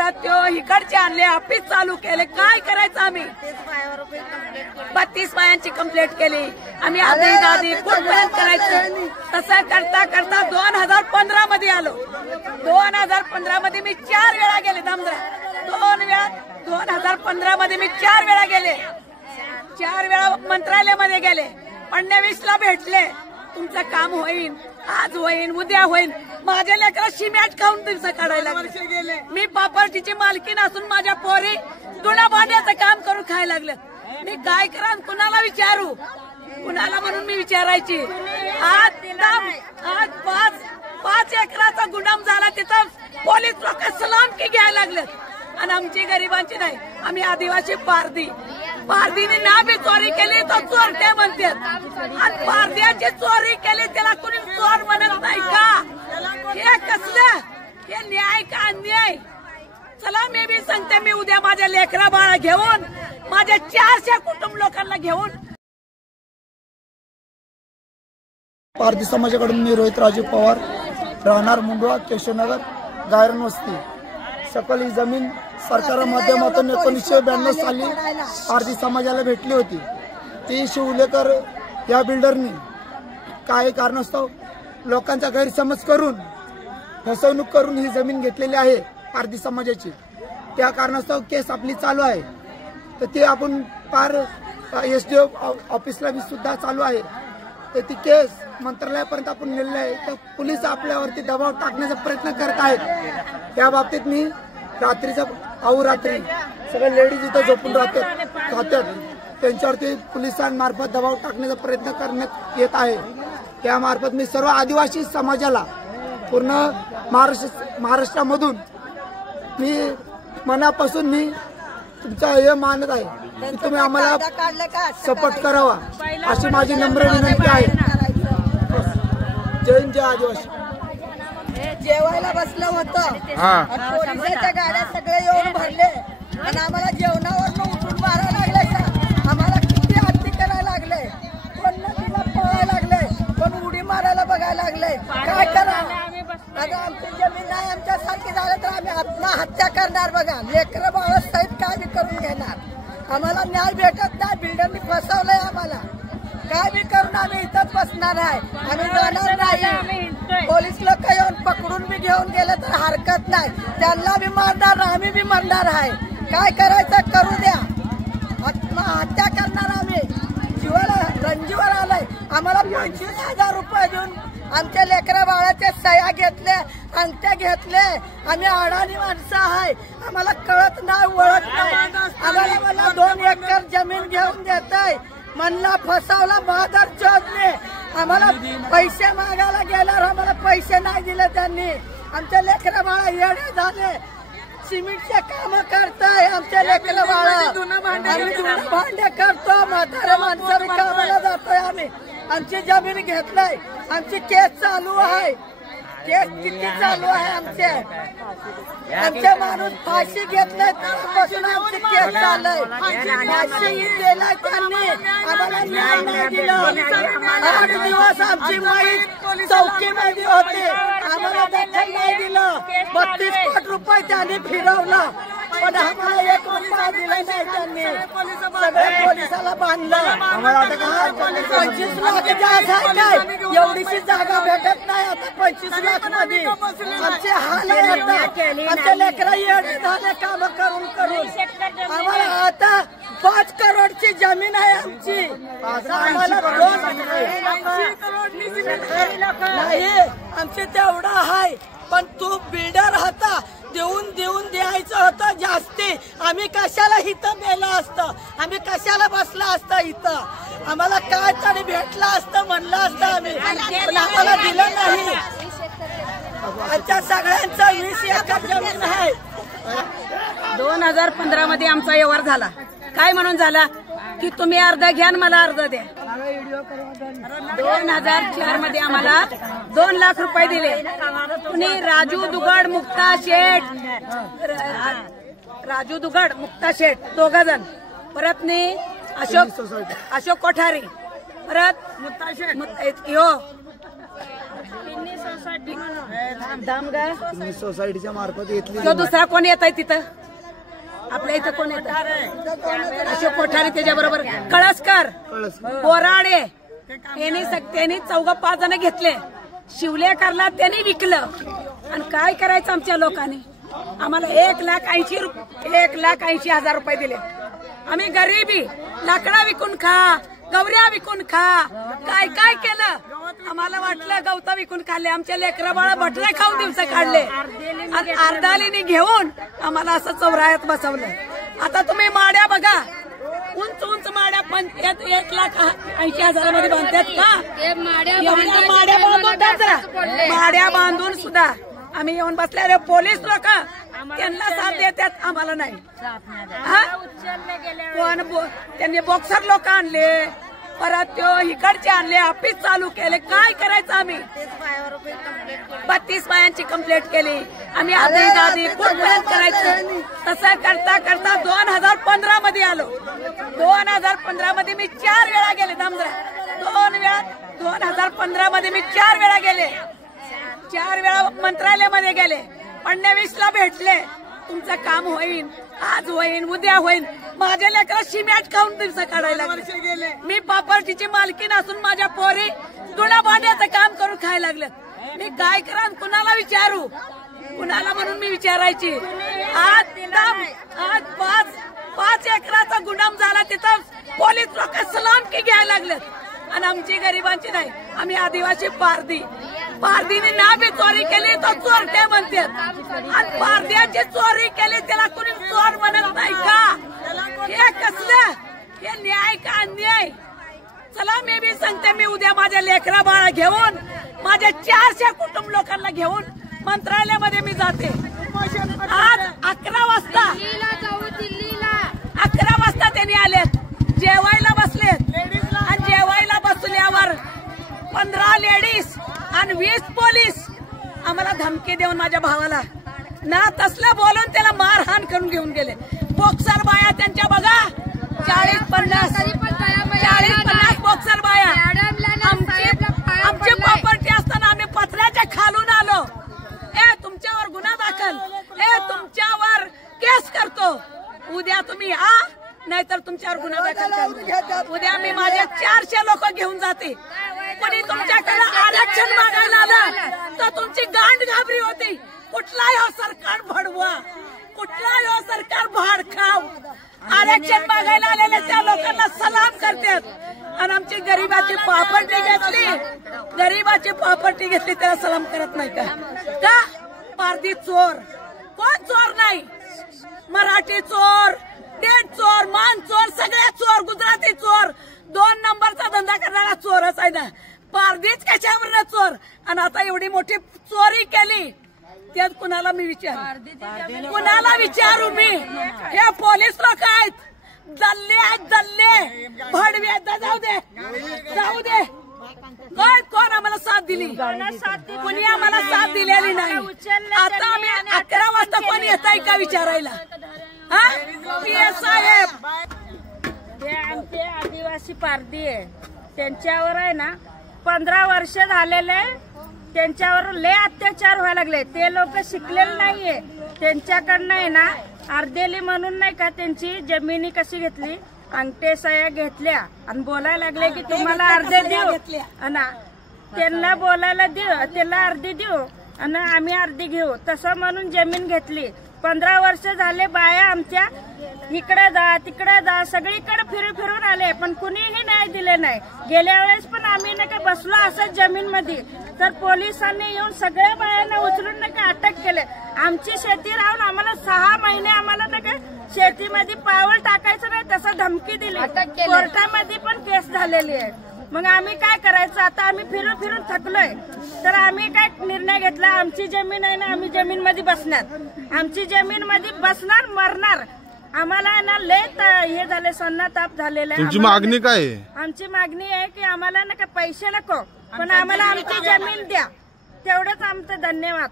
परत तो इकडचे आणले, ऑफिस चालू केले. काय करायचं आम्ही? 32 बायांची कंप्लेंट केली आम्ही. आधी कुठपर्यंत करायचं? तसं करता करता 2015 मध्ये आलो. 2015 मध्ये मी 4 वेळा गेले. दमदरा 2015 मध्ये मी 4 वेळा गेले. 4 वेळा मंत्रालयामध्ये गेले. फडणवीसला भेटले. तुमचं काम होईल, आज होईल, उद्या होईल. माझ्या लेकरा शिम्याट खाऊन दिवस काढायला गेले. मी प्रॉपर्टीची मालकीण असून माझ्या पोरी धुणा भांड्याचं काम करून खायला लागलं. मी काय करा, कुणाला विचारू, कुणाला म्हणून मी विचारायची. आज 5 एकराचा गुन्हा झाला. तिथं पोलीस लोक सलामकी घ्यायला लागले. आणि आमची गरिबांची नाही. आम्ही आदिवासी पारधीने ना बी चोरी केली तर चोरटे म्हणतात. आणि पारध्याची चोरी केली त्याला कुणी चोर म्हणत नाही का? हे कसलं? हे न्याय का अन्याय? चला मी बी सांगते, मी उद्या माझ्या लेकरा बाळा घेऊन, माझ्या 400 कुटुंब लोकांना घेऊन. पारधी समाजाकडून मी रोहित राजू पवार, राहणार मुंडवा, केशवनगर, गायरन वस्ती. सकल ही जमीन सरकार माध्यमातून 1992 साली पारधी समाजाला भेटली होती. ती शिवलेकर या बिल्डरनी काही कारणास्तव लोकांचा गैरसमज करून, फसवणूक करून ही जमीन घेतलेली आहे पारधी समाजाची. त्या कारणास्तव केस आपली चालू आहे. तर ते आपण पार SDO ऑफिसला बी सुद्धा चालू आहे. तर ती केस मंत्रालयापर्यंत आपण नेलेली आहे. तर पोलीस आपल्यावरती दबाव टाकण्याचा प्रयत्न करत आहेत. त्या बाबतीत मी रात्रीच्या अहोरात्री सगळे लेडीज इथं झोपून राहतात. त्यांच्यावरती पोलिसांमार्फत दबाव टाकण्याचा प्रयत्न करण्यात येत आहे. त्यामार्फत मी सर्व आदिवासी समाजाला पूर्ण महाराष्ट्रामधून मी मनापासून मी तुमचा हे मानत आहे की तुम्ही आम्हाला सपोर्ट करावा, अशी माझी नम्र विनंती आहे. जय हिंद, जय आदिवासी. जेवायला बसलं होतं, पोलिसाच्या गाड्या सगळे येऊन भरले आणि आम्हाला जेवणावर उठून मारायला लागले. आम्हाला किती हत्ती करायला लागले. कोण नदीला पळायला लागले, कोण उडी मारायला बघायला लागले. काय करा? आता आमची जमीन नाही, आमच्यासारखी झालं तर आम्ही आत्महत्या करणार. बघा, लेकरं बाळ सहित काय बी करून घेणार. आम्हाला न्याय भेटत नाही. बिल्डरनी फसवलंय आम्हाला. काय बी करून आम्ही इथंच बसणार आहे. आम्ही जाणार नाही. पोलीस लोक येऊन पकडून बी घेऊन गेले तर हरकत नाही. त्यांना बी मारणार, आम्ही बी मरणार आहे. काय करायचं करू द्या. आत्महत्या करणार आम्ही. जीवाला रणजीवर आलाय. आम्हाला 25,000 रुपये देऊन आमच्या लेकरा बाळाच्या सह्या घेतल्या, अंगठ्या घेतले. आम्ही अडाणी माणसं आहे. आम्हाला कळत नाही, ओळख नाही. मला 2 एकर जमीन घेऊन देतय म्हणला, फसवला बहादर चौधरी. आम्हाला पैसे मागायला गेल्यावर आम्हाला पैसे नाही दिले त्यांनी. आमच्या लेकरा बाळा येडे झाले. सिमेंटचे काम करताय आमच्या लेकरा बाळा. आम्ही धुणं भांडे करतो. म्हातारे माणसं कामाला जातोय आम्ही. आमची जमीन घेतलाय. आमची केस चालू आहे. केस किती चालू आहे आमचे माणूस फाशी घेतलाय त्यापासून आमची केस चालय. फाशी दिलाय त्यांनी, आम्हाला न्याय नाही दिला. 8 दिवस आमची माहीत चौकीमध्ये होती, आम्हाला दखल नाही दिलं. 32 कोटी रुपये त्यांनी फिरवला, पण आम्हाला 1 रुपया दिला नाही त्यांनी. सगळ्या पोलिसाला बांधलं. 25 लाख काय एवढीशी जागा भेटत नाही आता 25 लाख मध्ये. आमचे हाल आमच्या लेकरा येडे झाले काम करून करून. आम्हाला आता 5 करोडची जमीन आहे आमची. आम्हाला नाही, आमचे तेवढा आहे. पण तो बिल्डर होता, देऊन द्यायचं होतं जास्ती. आम्ही कशाला इथं मेलं असतं, आम्ही कशाला बसला असतं इथं. आम्हाला काय तरी भेटलं असतं म्हणलं असतं आम्ही, पण आम्हाला दिलं नाही. आमच्या सगळ्यांचा 20 एकर जमीन आहे. 2015 मध्ये आमचा व्यवहार झाला. काय म्हणून झाला की तुम्ही अर्ध घ्या आणि मला अर्ध द्या. 2004 मध्ये आम्हाला 2 लाख रुपये दिले. कुणी राजू दुगड, मुक्ता शेठ, राजू दुगड, मुक्ता शेठ 2 जण. परत अशोक कोठारी, परत मी सोसायटीच्या मार्फत घेतली. तो दुसरा कोण येत आहे तिथं आपल्या इथं कोण येत अशोक कोठारी त्याच्या बरोबर कळसकर बोराडे त्यांनी 4-5 जण घेतले. शिवलेकरला त्यांनी विकलं आणि काय करायचं आमच्या लोकांनी. आम्हाला 1,80,000 रुपये दिले. आम्ही गरीबी लाकडा विकून खा, गवऱ्या विकून खा, काय काय केलं. आम्हाला वाटलं गवता विकून खाल्ले. आमच्या लेकरा बाळा भटरे खाऊन दिवस काढले आणि अर्धालीने घेऊन आम्हाला असं चौरायात बसवलं. आता तुम्ही माड्या बघा, उंच उंच माड्या 1,80,000 मध्ये बांधतात का. एवढ्या माड्या बांधून जरा माड्या बांधून सुद्धा आम्ही येऊन बसले. पोलीस लोक त्यांना साथ देतात, आम्हाला नाही. कोण त्यांनी बॉक्सर लोक आणले, परत तो इकडचे आणले, ऑफिस चालू केले. काय करायचं आम्ही. 32 बायांची कंप्लेंट केली आम्ही. आधी कुठपर्यंत करायचं. तसं करता करता 2015 मध्ये आलो. 2015 मध्ये मी 4 वेळा गेले दामदरा. 2015 मध्ये मी 4 वेळा गेले. 4 वेळा मंत्रालयामध्ये गेले. फडणवीसला भेटले. तुमचं काम होईल, आज होईल, उद्या होईल. माझ्या लेकरा शिम्याट खाऊन दिवस काढायला लागले. मी प्रॉपर्टीची मालकीण असून माझ्या पोरी धुणा भांड्याचं काम करून खायला लागले. मी काय करा, कुणाला विचारू, कुणाला म्हणून मी विचारायची. आज 5 एकराचा गुन्हा झाला. तिथं पोलीस लोक सलामकी घ्यायला लागलेत आणि आमची गरिबांची नाही. आम्ही आदिवासी पारधीने ना बी चोरी केली तर चोरटे म्हणतात आणि पारध्याची चोरी केली त्याला कुणी चोर म्हणत नाही का. हे कसलं, हे न्याय का अन्याय. चला मी बी सांगते, मी उद्या माझ्या लेकरा बाळा घेऊन माझ्या 400 कुटुंब लोकांना घेऊन मंत्रालयामध्ये मी जाते. आज 11 वाजता त्यांनी आलेत, जेवायला बसलेत आणि जेवायला बसल्यावर 15 लेडीज आणि 20 पोलीस आम्हाला धमकी देऊन माझ्या भावाला ना तसलं बोलून त्याला मारहाण करून घेऊन गेले. बॉक्सर बाया त्यांच्या बघा 40-50 बॉक्सर बाया. आमची प्रॉपर्टी असताना आम्ही पत्र्याच्या खालून आलो. तुमच्यावर गुन्हा दाखल, तुमच्यावर केस करतो. उद्या तुम्ही नाहीतर तुमच्यावर गुन्हा दाखल करतो. उद्या मी माझे 400 लोक घेऊन जाते. कोणी तुमच्याकडे आरक्षण मागायला आलं तर तुमची गांड घाबरी होती. कुठलाही हो सरकार भडवा, कुठलाही हो सरकार भाड खाव. आरक्षण मागायला आलेल्या त्या लोकांना सलाम करतात आणि आमची गरीबाची प्रॉपर्टी घेतली त्याला सलाम करत नाही का. पारधी चोर कोण चोर नाही. मराठी चोर, डेट चोर, मान चोर, सगळे चोर. गुजराती चोर, 2 नंबरचा धंदा करणारा चोरच आहे ना. पारधीच कशावर चोर. आणि आता एवढी मोठी चोरी केली त्यात कुणाला मी कुणाला विचारू मी. हे पोलीस लोक आहेत, दल्ले भडवे. जाऊ दे कोण आम्हाला साथ दिली. कुणी आम्हाला साथ दिलेली नाही. आता आम्ही 11 वाजता कोण येत आहे का विचारायला. साहेब हे आमचे आदिवासी पारधी आहे, त्यांच्यावर आहे ना 15 वर्ष झालेले त्यांच्यावर लय अत्याचार व्हायला लागले. ते लोक शिकलेले नाहीये. त्यांच्याकडनं आहे ना अर्धेली म्हणून नाही का त्यांची जमिनी कशी घेतली, अंगठे सह्या घेतल्या आणि बोलायला लागले की तुम्हाला अर्धे देऊ आणि त्यांना बोलायला देऊ, त्याला अर्धी देऊ आणि आम्ही अर्धी घेऊ, तसं म्हणून जमीन घेतली. 15 वर्ष झाले बाया आमच्या इकडे जा तिकडे जा सगळीकडे फिरून आले पण कुणीही न्याय दिले नाही. गेल्या वेळेस पण आम्ही नाही का बसलो असं जमीन मध्ये तर पोलिसांनी येऊन सगळ्या बायांना उचलून नाही का अटक केले. आमची शेती राहून आम्हाला 6 महिने आम्हाला नाही का शेतीमध्ये पाऊल टाकायचं नाही तसं धमकी दिली. कोर्टामध्ये पण केस झालेली आहे. मग आम्ही काय करायचं. आता आम्ही फिरून थकलोय तर आम्ही काय निर्णय घेतला, आमची जमीन आहे ना आम्ही जमीन मध्ये बसणार, आमची जमीन मध्ये बसणार, मरणार. आम्हाला ना लय हे झाले, सन्नाताप झालेला आहे. तुमची मागणी काय आहे. आमची मागणी आहे की आम्हाला ना का पैसे नको पण आम्हाला आमची जमीन द्या. तेवढंच आमचं धन्यवाद.